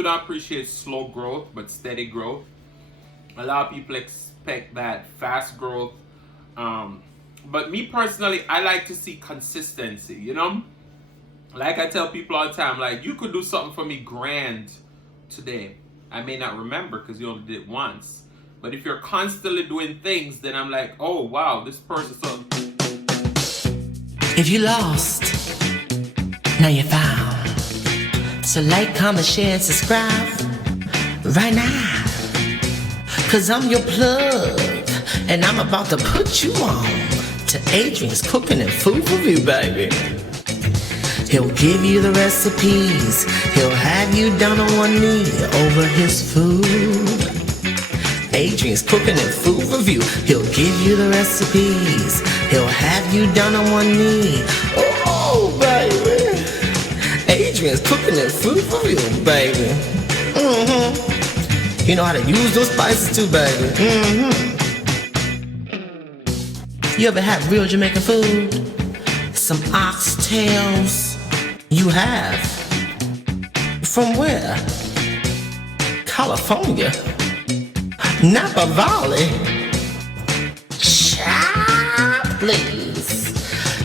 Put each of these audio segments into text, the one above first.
people don't appreciate slow growth, but steady growth. A lot of people expect that fast growth. But me personally, I like to see consistency, you know? Like I tell people all the time, like, you could do something for me grand today. I may not remember because you only did it once. But if you're constantly doing things, then I'm like, oh, wow, this person. So if you lost, now you're found. So like, comment, share, and subscribe right now. Cause I'm your plug, and I'm about to put you on to Adrian's Cooking and Food Review, baby. He'll give you the recipes, he'll have you down on one knee over his food. Adrian's Cooking and Food Review, he'll give you the recipes, he'll have you down on one knee. Oh, baby. Adrian's Cooking and Food Review, baby. You know how to use those spices too, baby. You ever had real Jamaican food? Some oxtails? You have? From where? California? Napa Valley? Child, please.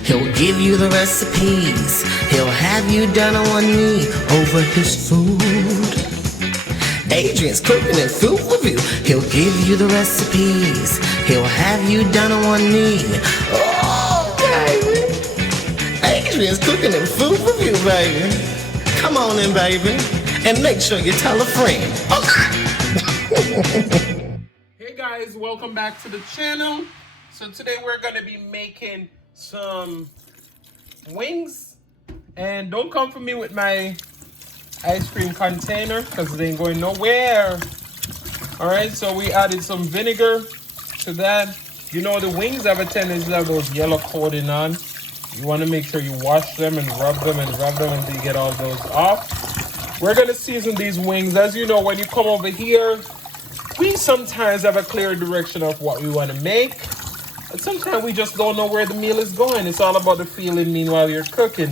He'll give you the recipes, he'll have you down on one knee over his food. Adrian's Cooking and Food Review, he'll give you the recipes, he'll have you down on one knee. Oh, baby. Adrian's Cooking and Food Review, baby. Come on in, baby, and make sure you tell a friend. Okay. Hey guys, welcome back to the channel. So today we're gonna be making some wings, and don't come for me with my ice cream container because it ain't going nowhere. All right, so we added some vinegar to that. You know, the wings have a tendency to have those yellow coating on. You want to make sure you wash them and rub them until you get all those off. We're going to season these wings. As you know, when you come over here, we sometimes have a clear direction of what we want to make. But sometimes we just don't know where the meal is going. It's all about the feeling meanwhile you're cooking.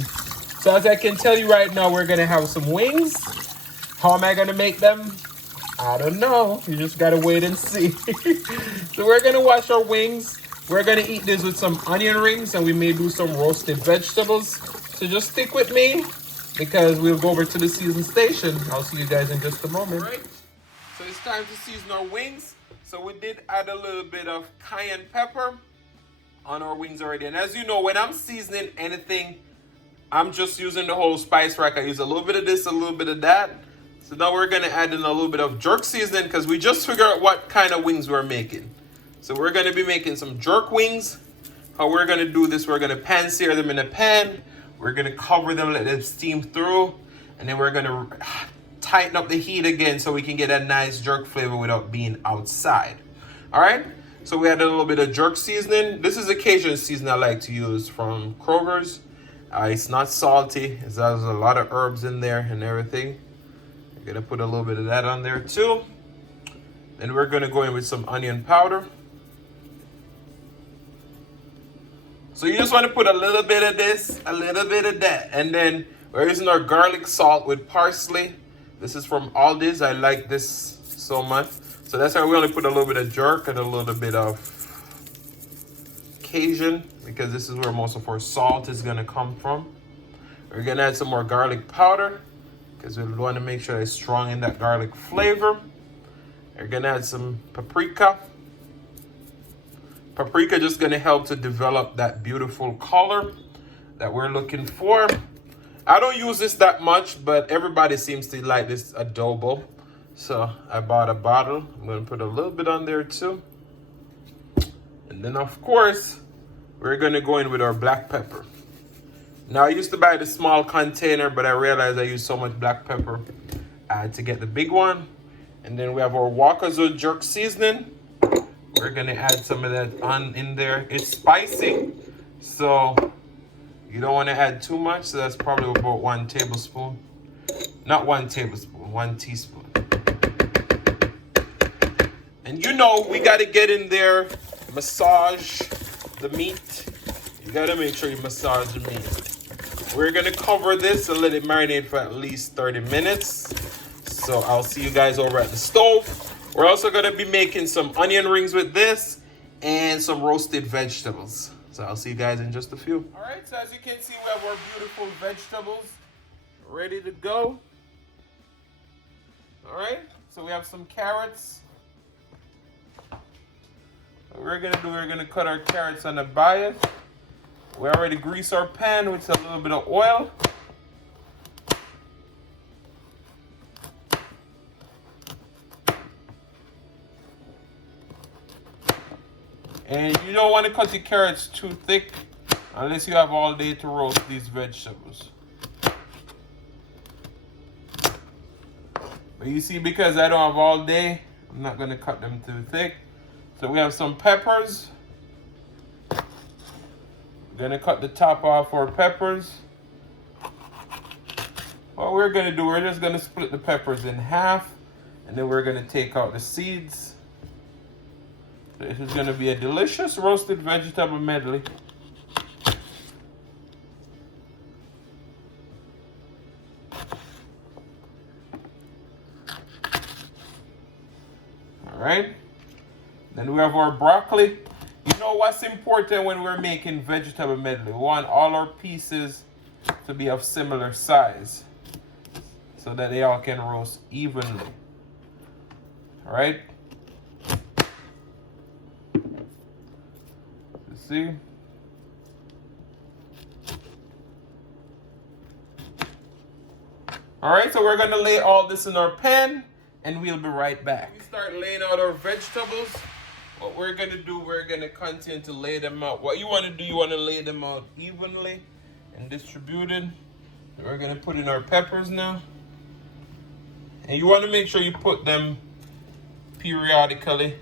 So as I can tell you right now, we're going to have some wings. How am I going to make them? I don't know. You just got to wait and see. So we're going to wash our wings. We're going to eat this with some onion rings, and we may do some roasted vegetables. So just stick with me because we'll go over to the season station. I'll see you guys in just a moment. All right. So it's time to season our wings. So we did add a little bit of cayenne pepper on our wings already. And as you know, when I'm seasoning anything, I'm just using the whole spice rack. I use a little bit of this, a little bit of that. So now we're going to add in a little bit of jerk seasoning because we just figured out what kind of wings we're making. So we're going to be making some jerk wings. How we're going to do this, we're going to pan sear them in a pan. We're going to cover them, let them steam through. And then we're going to tighten up the heat again so we can get a nice jerk flavor without being outside. All right. So we added a little bit of jerk seasoning. This is a Cajun seasoning I like to use from Kroger's. It's not salty. It has a lot of herbs in there and everything. We're going to put a little bit of that on there too. Then we're going to go in with some onion powder. So you just want to put a little bit of this, a little bit of that. And then we're using our garlic salt with parsley. This is from Aldi'S. I like this so much. So that's why we only put a little bit of jerk and a little bit of Cajun, because this is where most of our salt is going to come from. We're going to add some more garlic powder because we want to make sure it's strong in that garlic flavor. We're going to add some paprika. Paprika just going to help to develop that beautiful color that we're looking for. I don't use this that much, but everybody seems to like this adobo. So I bought a bottle. I'm going to put a little bit on there too. And then of course, we're going to go in with our black pepper. Now I used to buy the small container, but I realized I use so much black pepper. I had to get the big one. And then we have our Wakazo jerk seasoning. We're going to add some of that on in there. It's spicy, so you don't want to add too much. So that's probably about 1 tablespoon. Not 1 tablespoon, 1 teaspoon. And you know, we got to get in there, massage the meat. You got to make sure you massage the meat. We're going to cover this and let it marinate for at least 30 minutes. So I'll see you guys over at the stove. We're also gonna be making some onion rings with this and some roasted vegetables. So I'll see you guys in just a few. All right, so as you can see, we have our beautiful vegetables ready to go. All right, so we have some carrots. What we're gonna cut our carrots on the bias. We already grease our pan with a little bit of oil. And you don't want to cut the carrots too thick unless you have all day to roast these vegetables. But you see, because I don't have all day, I'm not going to cut them too thick. So we have some peppers. We're going to cut the top off our peppers. What we're going to do, we're just going to split the peppers in half. And then we're going to take out the seeds. This is going to be a delicious roasted vegetable medley. All right. Then we have our broccoli. You know what's important when we're making vegetable medley? We want all our pieces to be of similar size so that they all can roast evenly. All right. See? All right, so we're gonna lay all this in our pan and we'll be right back. We start laying out our vegetables. What we're gonna do, we're gonna continue to lay them out. What you wanna do, you wanna lay them out evenly and distributed. We're gonna put in our peppers now. And you wanna make sure you put them periodically.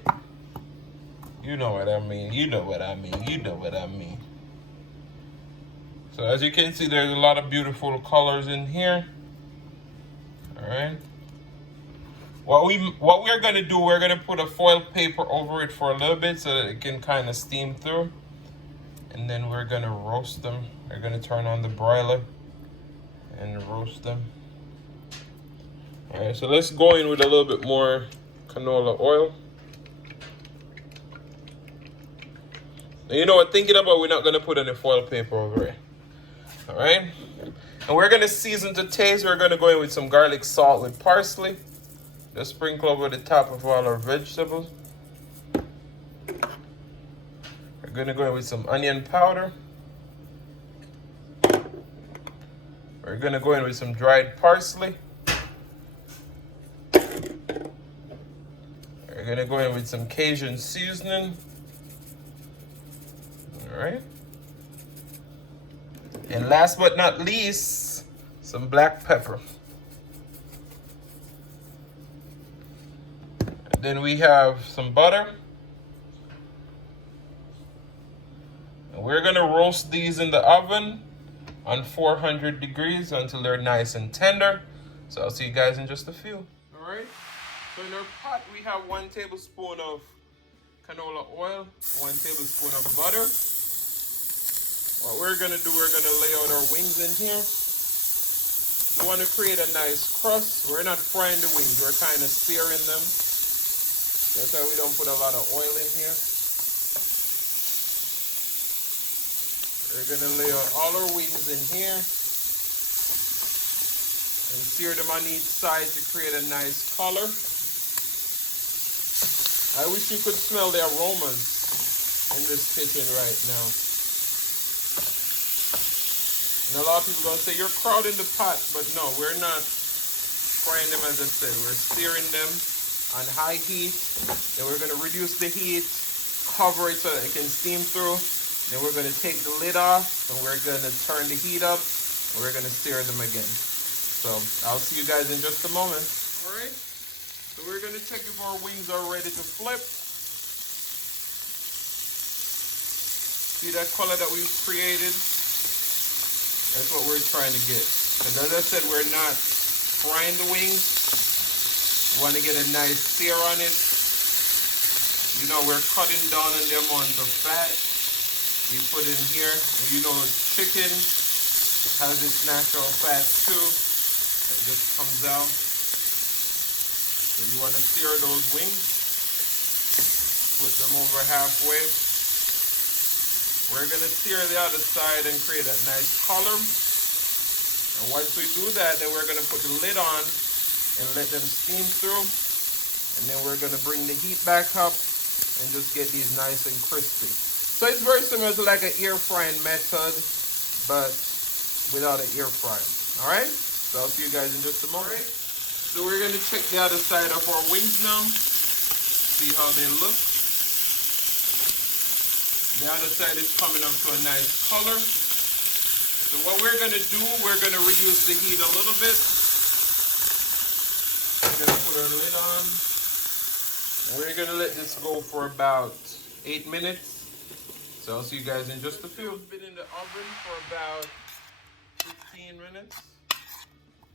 You know what I mean, you know what I mean, you know what I mean. So as you can see, there's a lot of beautiful colors in here. All right. What we're gonna do, we're gonna put a foil paper over it for a little bit so that it can kind of steam through. And then we're gonna roast them. We're gonna turn on the broiler and roast them. All right, so let's go in with a little bit more canola oil. You know what, thinking about, we're not going to put any foil paper over it. All right. And we're going to season to taste. We're going to go in with some garlic salt with parsley. Just sprinkle over the top of all our vegetables. We're going to go in with some onion powder. We're going to go in with some dried parsley. We're going to go in with some Cajun seasoning. All right. And last but not least, some black pepper. And then we have some butter. And we're gonna roast these in the oven on 400 degrees until they're nice and tender. So I'll see you guys in just a few. All right. So in our pot, we have 1 tablespoon of canola oil, 1 tablespoon of butter. What we're gonna do, we're gonna lay out our wings in here. We want to create a nice crust. We're not frying the wings, we're kind of searing them. That's why we don't put a lot of oil in here. We're gonna lay out all our wings in here and sear them on each side to create a nice color. I wish you could smell the aromas in this kitchen right now. And a lot of people are going to say, you're crowding the pot. But no, we're not frying them, as I said. We're searing them on high heat. Then we're going to reduce the heat, cover it so that it can steam through. Then we're going to take the lid off, and we're going to turn the heat up, and we're going to sear them again. So I'll see you guys in just a moment. All right. So we're going to check if our wings are ready to flip. See that color that we've created? That's what we're trying to get. Because as I said, we're not frying the wings. We want to get a nice sear on it. You know, we're cutting down on the amount of fat we put in here. And you know, chicken has its natural fat too. That just comes out. So you want to sear those wings. Flip them over halfway. We're going to sear the other side and create that nice color. And once we do that, then we're going to put the lid on and let them steam through. And then we're going to bring the heat back up and just get these nice and crispy. So it's very similar to like an air frying method, but without an air fryer. All right? So I'll see you guys in just a moment. So we're going to check the other side of our wings now. See how they look. The other side is coming up to a nice color. So what we're going to do, we're going to reduce the heat a little bit. We're going to put our lid on. And we're going to let this go for about 8 minutes. So I'll see you guys in just a few. It's been in the oven for about 15 minutes.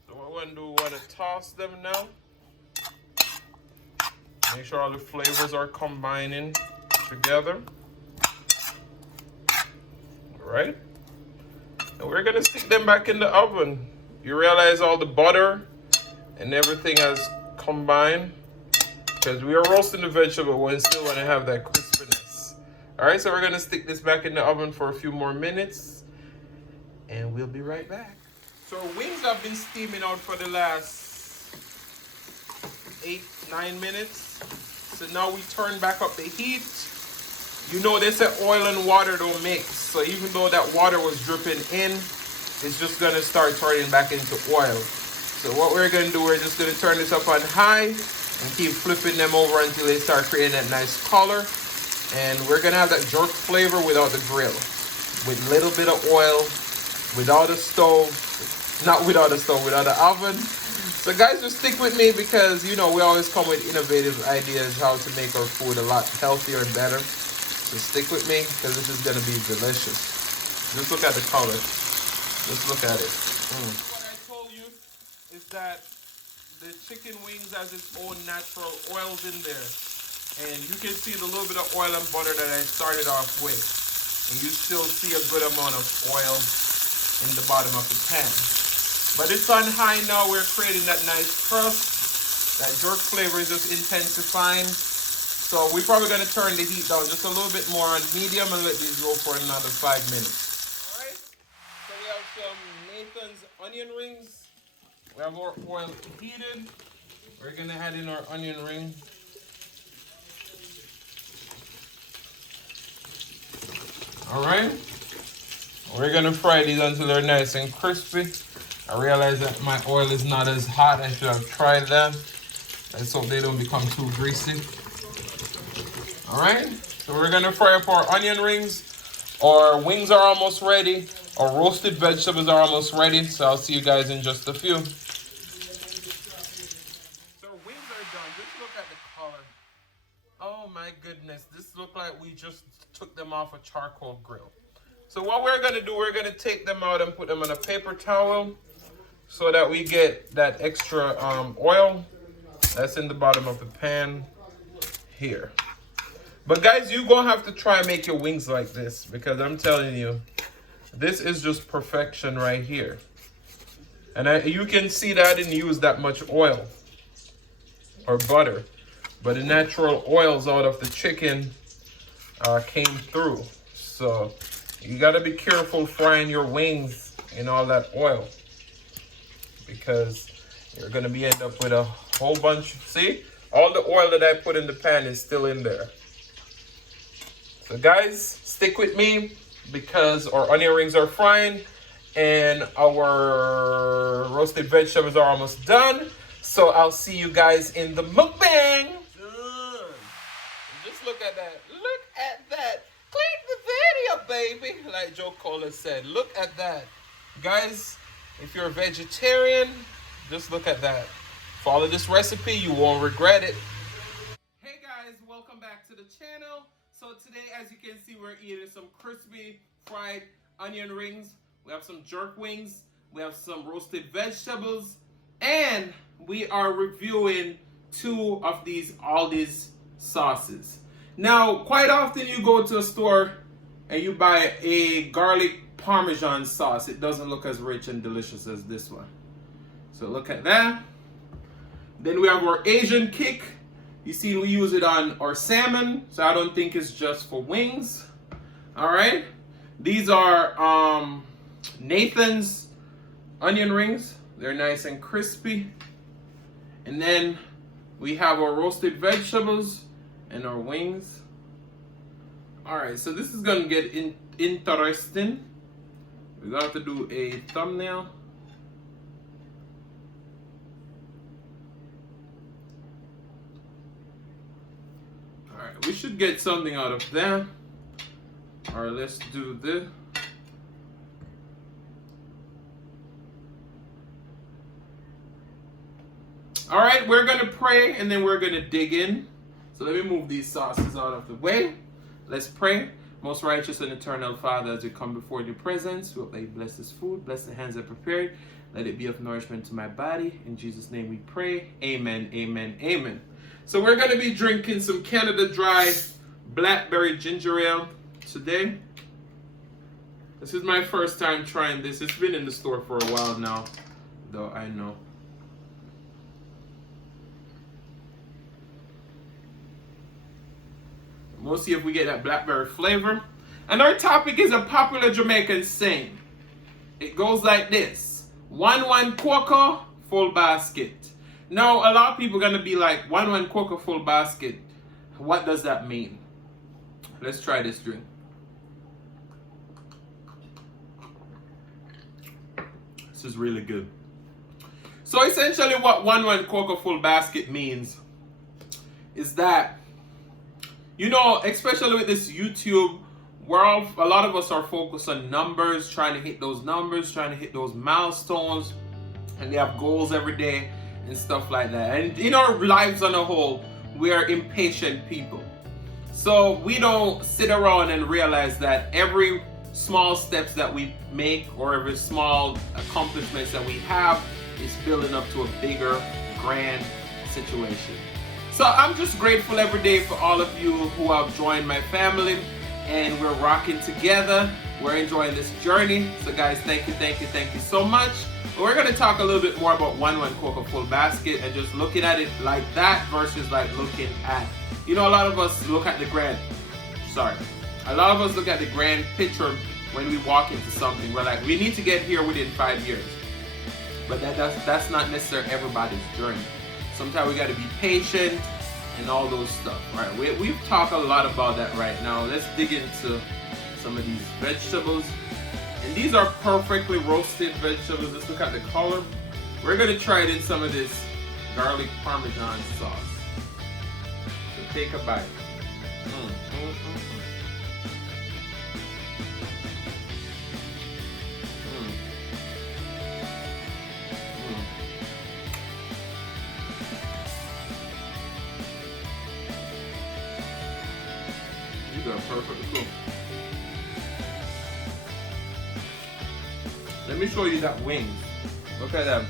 So what we're going to do, we want to toss them now. Make sure all the flavors are combining together. Right? And we're gonna stick them back in the oven. You realize all the butter and everything has combined because we are roasting the vegetable, but we still want to have that crispiness. All right, so we're gonna stick this back in the oven for a few more minutes, and we'll be right back. So our wings have been steaming out for the last 8-9 minutes. So now we turn back up the heat. You know they say oil and water don't mix. So even though that water was dripping in, it's just gonna start turning back into oil. So what we're gonna do, we're just gonna turn this up on high and keep flipping them over until they start creating that nice color. And we're gonna have that jerk flavor without the grill. With a little bit of oil, without a stove, not without a stove, without an oven. So guys, just stick with me because you know we always come with innovative ideas how to make our food a lot healthier and better. So stick with me because this is going to be delicious. Just look at the color. Just look at it. What I told you is that the chicken wings has its own natural oils in there. And you can see the little bit of oil and butter that I started off with. And you still see a good amount of oil in the bottom of the pan. But it's on high now. We're creating that nice crust. That jerk flavor is just intensifying. So we're probably going to turn the heat down just a little bit more on medium and let these go for another 5 minutes. All right. So we have some Nathan's onion rings. We have our oil heated. We're going to add in our onion ring. All right. We're going to fry these until they're nice and crispy. I realize that my oil is not as hot. I should have tried that. Let's hope they don't become too greasy. All right, so we're gonna fry up our onion rings. Our wings are almost ready. Our roasted vegetables are almost ready. So I'll see you guys in just a few. So our wings are done. Just look at the color. Oh my goodness, this looks like we just took them off a charcoal grill. So what we're gonna do, we're gonna take them out and put them on a paper towel so that we get that extra oil that's in the bottom of the pan here. But guys, you're going to have to try and make your wings like this because I'm telling you, this is just perfection right here. And you can see that I didn't use that much oil or butter, but the natural oils out of the chicken came through. So you got to be careful frying your wings in all that oil because you're going to be end up with a whole bunch. See, all the oil that I put in the pan is still in there. So guys, stick with me because our onion rings are frying and our roasted vegetables are almost done. So I'll see you guys in the mukbang. Done. Just look at that. Look at that. Click the video, baby. Like Joe Cola said, look at that. Guys, if you're a vegetarian, just look at that. Follow this recipe, you won't regret it. Hey guys, welcome back to the channel. So today, as you can see, we're eating some crispy fried onion rings. We have some jerk wings. We have some roasted vegetables. And we are reviewing 2 of these Aldi'S sauces. Now, quite often you go to a store and you buy a garlic Parmesan sauce. It doesn't look as rich and delicious as this one. So look at that. Then we have our Asian kick. You see, we use it on our salmon, so I don't think it's just for wings. All right. These are Nathan's onion rings. They're nice and crispy. And then we have our roasted vegetables and our wings. All right, so this is gonna get interesting. We're gonna have to do a thumbnail. All right, we should get something out of that. All right, let's do this. All right, we're gonna pray and then we're gonna dig in. So let me move these sauces out of the way. Let's pray. Most righteous and eternal Father, as we come before your presence, we hope that you bless this food, bless the hands that prepared. Let it be of nourishment to my body. In Jesus' name we pray. Amen, amen, amen. So we're gonna be drinking some Canada Dry Blackberry Ginger Ale today. This is my first time trying this. It's been in the store for a while now, though I know. We'll see if we get that blackberry flavor. And our topic is a popular Jamaican saying. It goes like this. 1 quaker, full basket. Now, a lot of people are going to be like, 1 quaker, full basket. What does that mean? Let's try this drink. This is really good. So essentially what 1 quaker, full basket means is that, you know, especially with this YouTube world, a lot of us are focused on numbers, trying to hit those numbers, trying to hit those milestones, and they have goals every day and stuff like that. And in our lives on a whole, we are impatient people. So we don't sit around and realize that every small steps that we make or every small accomplishments that we have is building up to a bigger, grand situation. So I'm just grateful every day for all of you who have joined my family, and we're rocking together. We're enjoying this journey. So guys, thank you so much. We're going to talk a little bit more about 1 quaker full basket and just looking at it like that versus like looking at, you know, a lot of us look at the grand picture when we walk into something. We're like, we need to get here within 5 years. But that's not necessarily everybody's journey. Sometimes we got to be patient and all those stuff. All right, we've talked a lot about that right now. Let's dig into some of these vegetables. And these are perfectly roasted vegetables. Let's look at the color. We're going to try it in some of this garlic Parmesan sauce. So take a bite. These are perfectly cooked. Let me show you that wing. Look at that.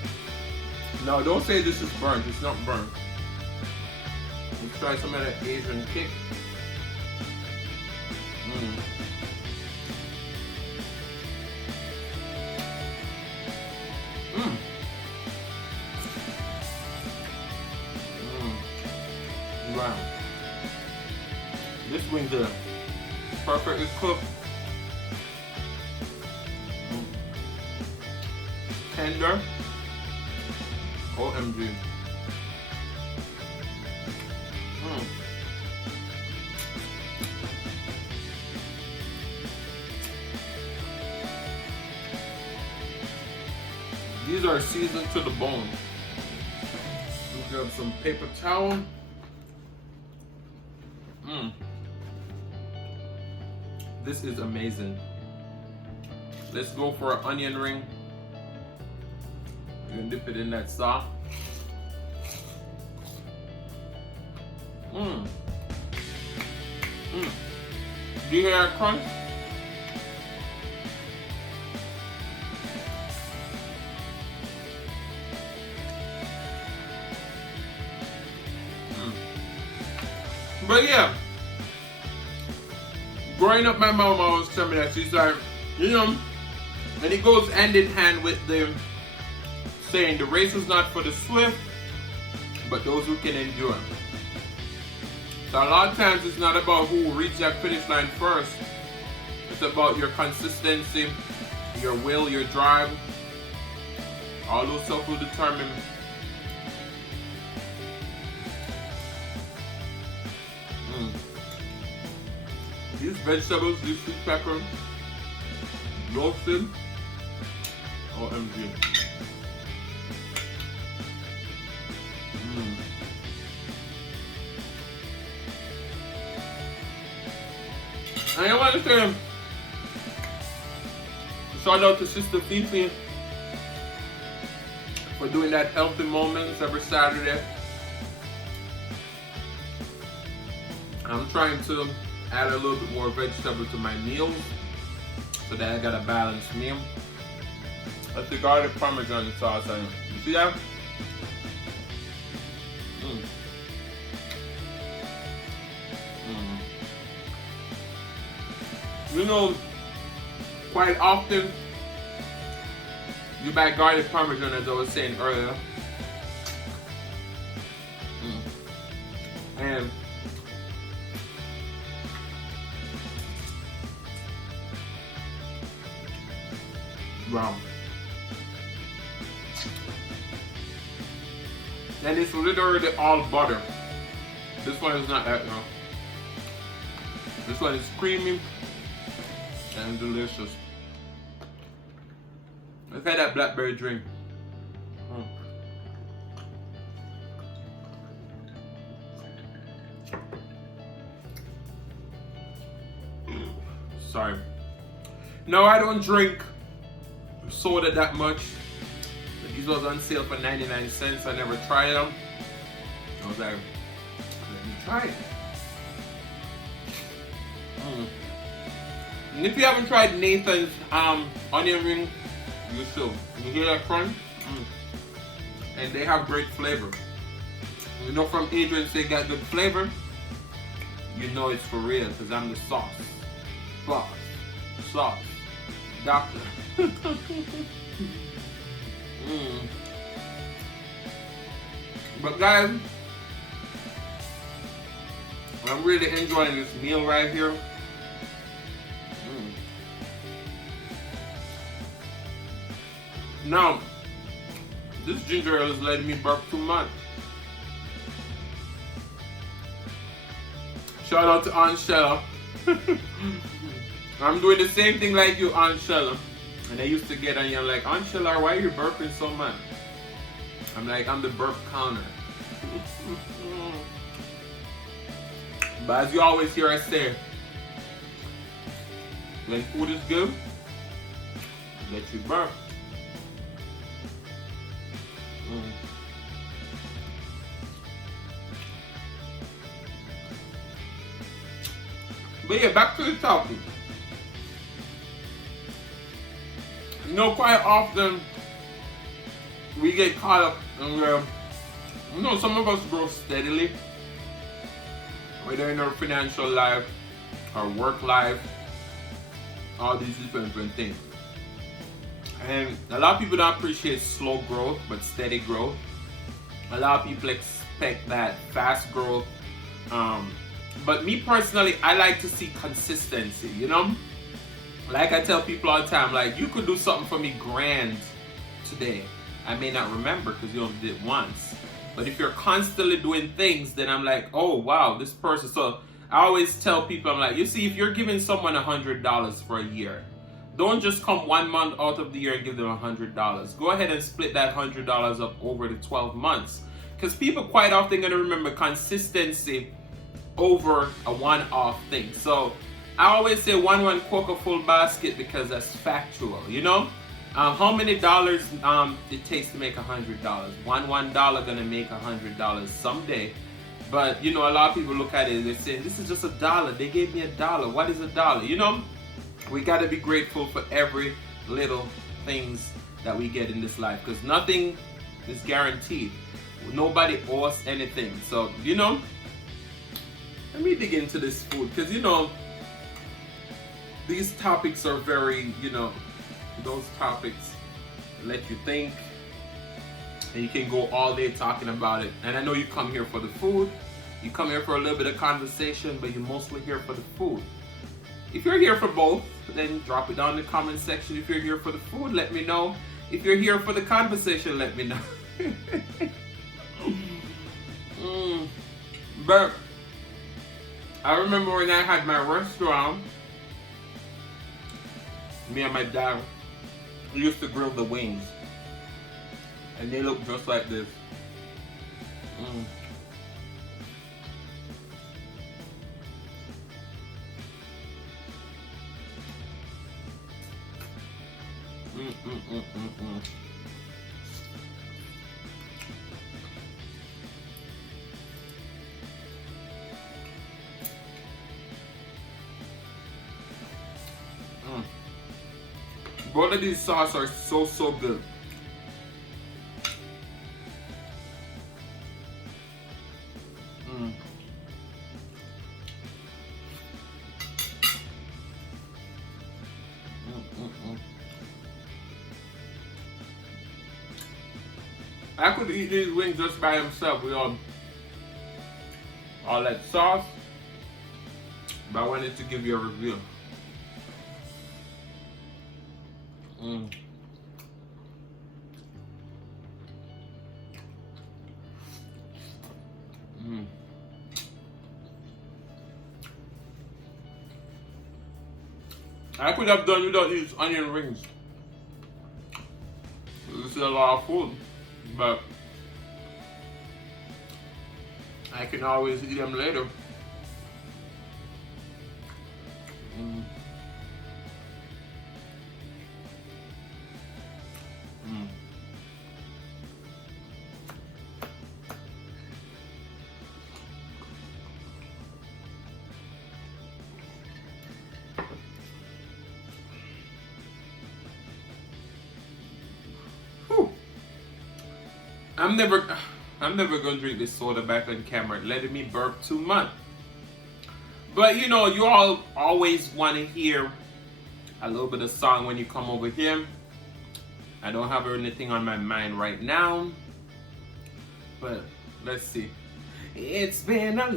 No, don't say this is burnt. It's not burnt. Let's try some of that Asian kick. Wow. This wing's perfectly cooked. Tender. OMG. These are seasoned to the bone. Let's grab some paper towel. This is amazing. Let's go for an onion ring. You can dip it in that sauce. Do you hear that crunch? But yeah, growing up, my mom always tell me that. She's like, you know, and it goes hand in hand with the saying, the race is not for the swift, but those who can endure. So a lot of times it's not about who reaches that finish line first. It's about your consistency, your will, your drive. All those stuff will determine these vegetables, these sweet pepper, roasted, OMG. And I want to say shout out to Sister Fifi for doing that healthy moments every Saturday. I'm trying to add a little bit more vegetable to my meals so that I got a balanced meal. That's the garlic Parmesan sauce. You see that? You know, quite often you buy garlic Parmesan, as I was saying earlier, and wow, and it's literally all butter. This one is not that, no. This one is creamy and delicious. Let's have that blackberry drink. Sorry. No, I don't drink soda that much. These was on sale for 99 cents. I never tried them. I was like, let me try it. And if you haven't tried Nathan's onion ring, you should. You hear that crunch? And they have great flavor. You know, from Adrian say got good flavor, you know it's for real, because I'm the sauce. Sauce. Doctor. But guys, I'm really enjoying this meal right here. Now, this ginger ale is letting me burp too much. Shout out to Aunt Shella. I'm doing the same thing like you, Aunt Shella. And they used to get on you like, Aunt Shella, why are you burping so much? I'm like, I'm the burp counter. But as you always hear us say, when food is good, let you burp. But yeah, back to the topic. You know, quite often we get caught up and you know, some of us grow steadily, whether in our financial life, our work life, all these different things. And a lot of people don't appreciate slow growth, but steady growth. A lot of people expect that fast growth. But me personally, I like to see consistency, you know? Like I tell people all the time, like, you could do something for me grand today. I may not remember because you only did it once. But if you're constantly doing things, then I'm like, oh, wow, this person. So I always tell people, I'm like, you see, if you're giving someone $100 for a year, don't just come 1 month out of the year and give them $100. Go ahead and split that $100 up over the 12 months. Because people quite often going to remember consistency over a one-off thing. So I always say one cook a full basket because that's factual, you know? How many dollars it takes to make $100? $1 gonna make $100 someday. But you know, a lot of people look at it and they say, this is just $1. They gave me $1. What is $1? You know? We gotta be grateful for every little things that we get in this life, because nothing is guaranteed. Nobody owes anything. So, you know, let me dig into this food, because you know, these topics are very, you know, those topics let you think, and you can go all day talking about it. And I know you come here for the food, you come here for a little bit of conversation, but you're mostly here for the food. If you're here for both, then drop it down in the comment section. If you're here for the food, let me know. If you're here for the conversation, let me know. But I remember when I had my restaurant, me and my dad, we used to grill the wings. And they look just like this. Both of these sauces are so good. I could eat these wings just by themselves with all that sauce, but I wanted to give you a review. I could have done without these onion rings. This is a lot of food, but I can always eat them later. I'm never gonna drink this soda back on camera, letting me burp too much. But you know, you all always want to hear a little bit of song when you come over here. I don't have anything on my mind right now, but let's see. It's been a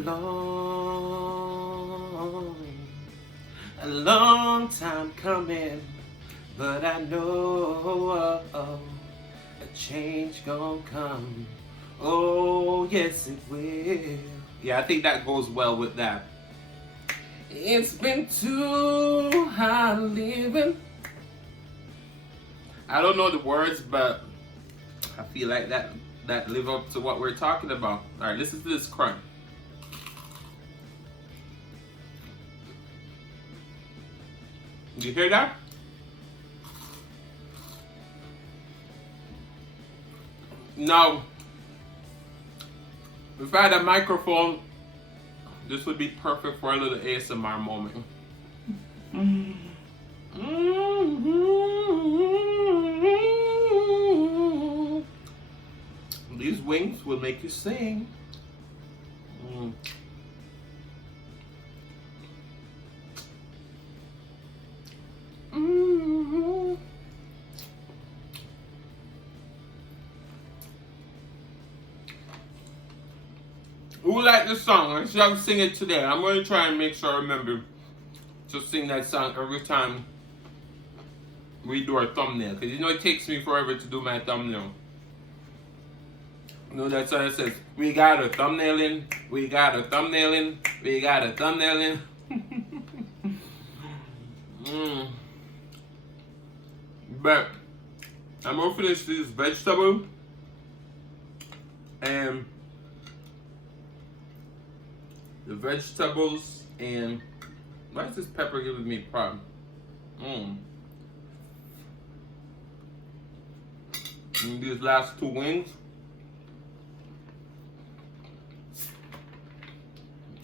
long time coming, but I know a change gonna come. Oh yes it will. Yeah, I think that goes well with that. It's been too hard living. I don't know the words, but I feel like that live up to what we're talking about. Alright, listen to this crunch. Did you hear that? Now, if I had a microphone, this would be perfect for a little ASMR moment. These wings will make you sing. Who liked this song? I should sing it today. I'm going to try and make sure I remember to sing that song every time we do our thumbnail. Because you know it takes me forever to do my thumbnail. You know that song that says, we got a thumbnail in, we got a thumbnail in, we got a thumbnail in. But I'm going to finish this vegetable. And the vegetables, and why is this pepper giving me a problem? And these last two wings.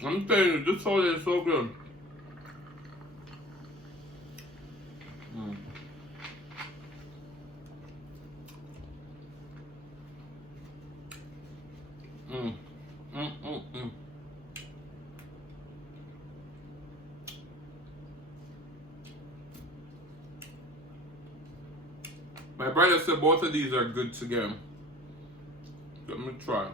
I'm telling you, this soda is so good. My brother said both of these are good together. try.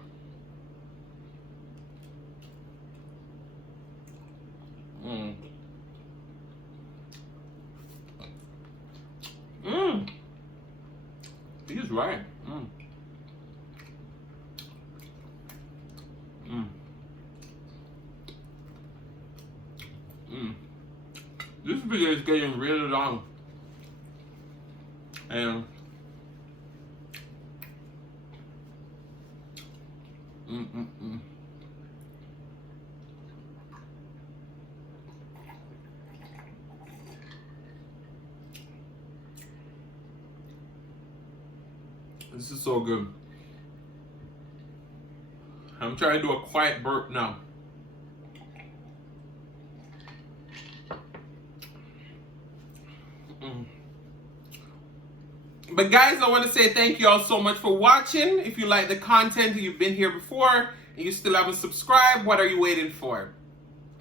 He's right. This video is getting really long. And this is so good. I'm trying to do a quiet burp now. But guys, I want to say thank you all so much for watching. If you like the content and you've been here before and you still haven't subscribed, what are you waiting for?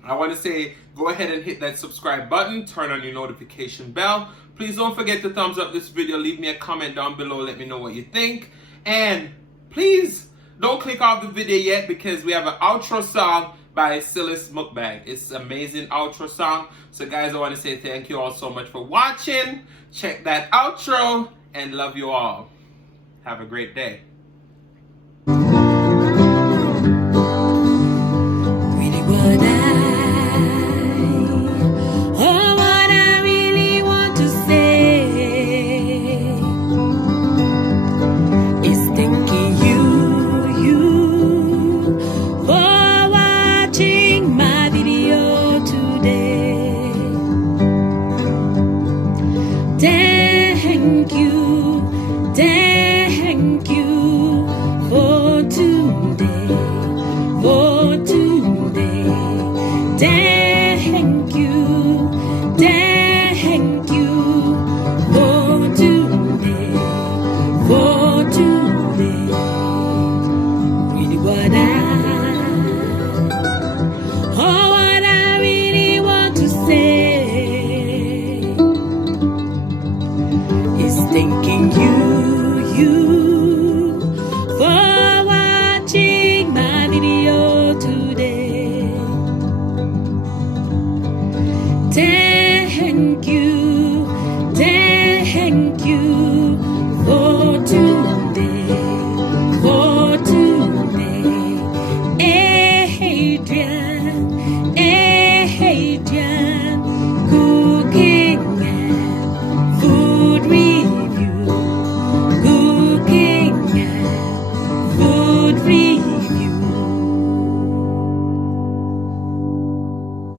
I want to say go ahead and hit that subscribe button, turn on your notification bell. Please don't forget to thumbs up this video, leave me a comment down below, let me know what you think. And please don't click off the video yet because we have an outro song by Silly's Mukbang. It's an amazing outro song. So guys, I want to say thank you all so much for watching. Check that outro and love you all. Have a great day.